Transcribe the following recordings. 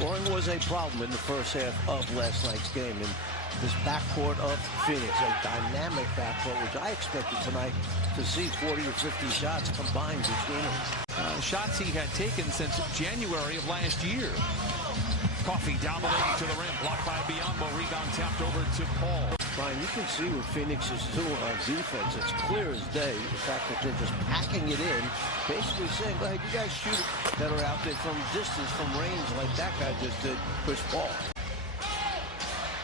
Scoring was a problem in the first half of last night's game. And this backcourt of Phoenix, a dynamic backcourt, which I expected tonight to see 40 or 50 shots combined between them. Shots he had taken since January of last year. Coffee dominating to the rim, blocked by Biyombo, rebound tapped over to Paul. Brian, you can see what Phoenix is doing on defense. It's clear as day. The fact that they're just packing it in, basically saying, go ahead, you guys shoot it that are out there from distance, from range, like that guy just did, Chris Paul.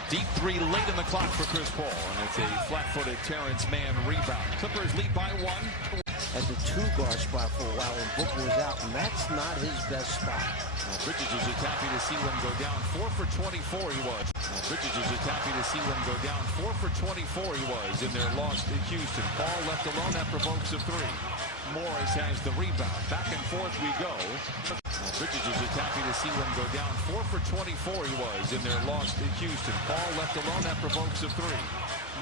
Deep three late in the clock for Chris Paul, and it's a flat-footed Terrence Mann rebound. Clippers lead by 1. At the 2-guard spot for a while when Booker was out, and that's not his best spot. Bridges is just happy to see him go down. 4 for 24 he was. Bridges is just happy to see him go down. 4 for 24 he was in their loss to Houston. Paul left alone, that provokes a 3. Morris has the rebound. Back and forth we go. Bridges is just happy to see him go down. 4 for 24 he was in their loss to Houston. Paul left alone, that provokes a 3.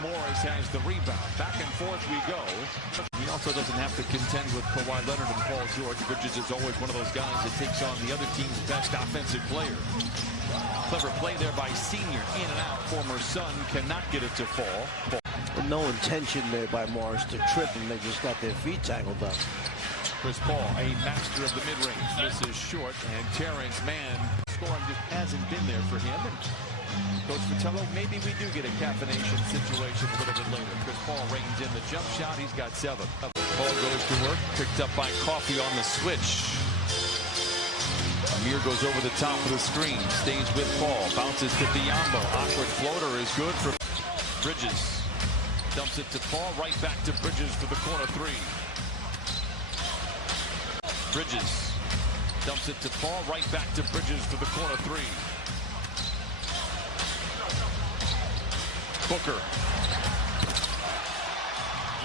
Morris has the rebound. Back and forth we go. He also doesn't have to contend with Kawhi Leonard and Paul George. Bridges is always one of those guys that takes on the other team's best offensive player. Clever play there by Senior. In and out. Former Sun cannot get it to fall. No intention there by Morris to trip, and they just got their feet tangled up. Chris Paul, a master of the mid-range. This is short, and Terrence Mann scoring just hasn't been there for him. And Coach Vitello, maybe we do get a caffeination situation a little bit later. Chris Paul reigns in the jump shot. He's got 7. Paul goes to work, picked up by Coffee on the switch. Amir goes over the top of the screen, stays with Paul, bounces to Biyombo. Awkward floater is good for Bridges. Dumps it to Paul, right back to Bridges for the corner 3. Bridges dumps it to Paul, right back to Bridges for the corner 3. Booker.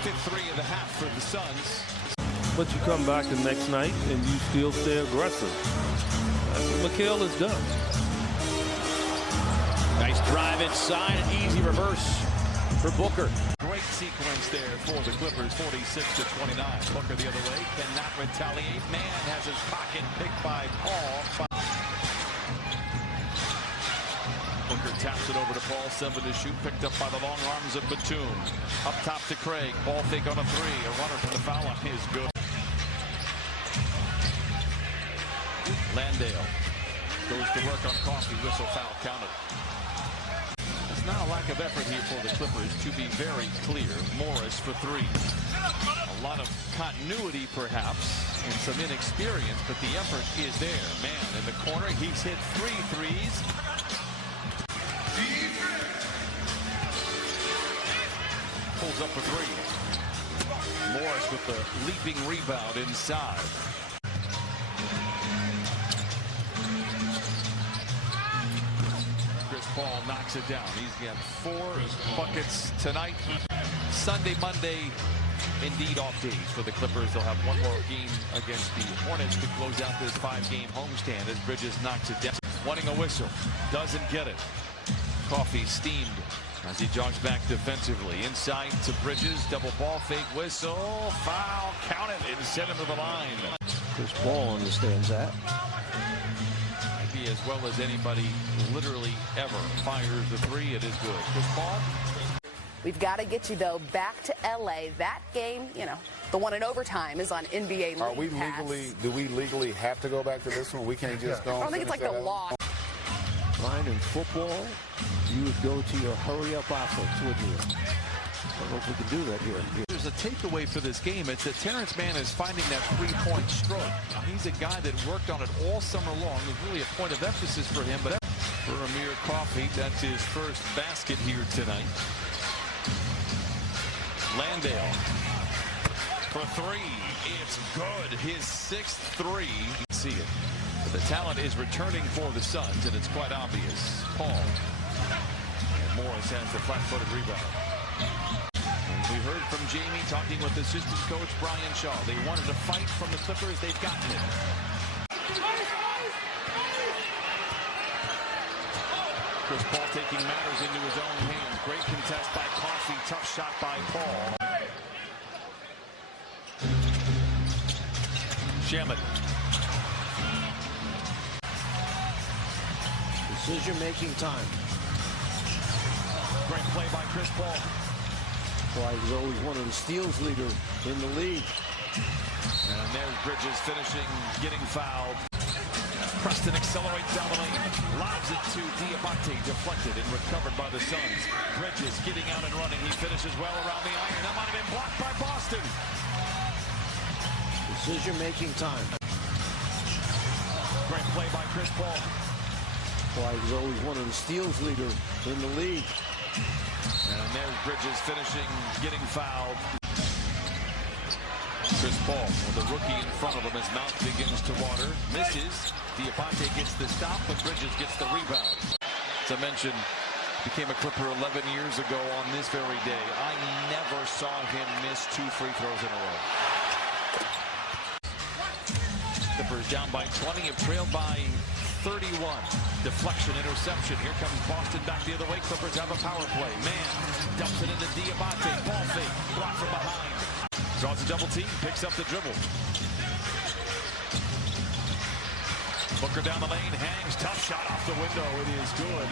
5th 3 of the half for the Suns. But you come back the next night and you still stay aggressive. That's what Mikal has done. Nice drive inside, an easy reverse for Booker. Great sequence there for the Clippers, 46-29. Booker the other way, cannot retaliate. Mann has his pocket picked by Paul. Booker taps it over to Paul, 7 to shoot, picked up by the long arms of Batum. Up top to Craig, ball fake on a 3. A runner from the foul line is good. Landale goes to work on Coffee, whistle foul counted. It's not a lack of effort here for the Clippers, to be very clear. Morris for 3. A lot of continuity perhaps and some inexperience, but the effort is there. Mann in the corner, he's hit 3 threes. Pulls up a 3. Morris with the leaping rebound inside. Chris Paul knocks it down. He's got 4 buckets tonight. Sunday, Monday, indeed off days for the Clippers. They'll have one more game against the Hornets to close out this 5-game homestand as Bridges knocks it down. Wanting a whistle, doesn't get it. Coffee steamed as he jogs back defensively. Inside to Bridges, double ball fake, whistle, foul, count it, and send him to the line. Chris Paul understands that. Maybe as well as anybody literally ever fires the 3, it is good. Chris Paul. We've got to get you, though, back to L.A. That game, you know, the one in overtime is on NBA League Are we Pass. do we legally have to go back to this one? We can't just go. I don't think it's like the law. Ryan, in football, you would go to your hurry-up offense, wouldn't you? I don't know if we can do that here. There's a takeaway for this game. It's that Terrence Mann is finding that 3-point stroke. He's a guy that worked on it all summer long. It was really a point of emphasis for him. But for Amir Coffee, that's his first basket here tonight. Landale for 3. It's good. His 6th 3. You can see it. But the talent is returning for the Suns, and it's quite obvious. Paul. And Morris has the flat-footed rebound. And we heard from Jamie talking with assistant coach Brian Shaw. They wanted to fight from the Clippers. They've gotten it. Chris Paul taking matters into his own hands. Great contest by Coffee. Tough shot by Paul. Shamet. Decision-making time. Great play by Chris Paul. Why he's always one of the steals leader in the league. And there's Bridges finishing, getting fouled. Preston accelerates down the lane, lobs it to Diabate, deflected and recovered by the Suns. Bridges getting out and running. He finishes well around the iron. That might have been blocked by Boston. Decision-making time. Great play by Chris Paul. Why he's always one of the steals leader in the league. And there's Bridges finishing, getting fouled. Chris Paul with the rookie in front of him. His mouth begins to water. Misses. Diabate gets the stop, but Bridges gets the rebound. As I mentioned, became a Clipper 11 years ago on this very day. I never saw him miss 2 free throws in a row. Clippers down by 20, have trailed by 31. Deflection, interception. Here comes Boston back the other way. Clippers have a power play. Man dumps it into Diabate. Ball fake. Blocked from behind. Draws a double team. Picks up the dribble. Booker down the lane. Hangs. Tough shot off the window. It is good.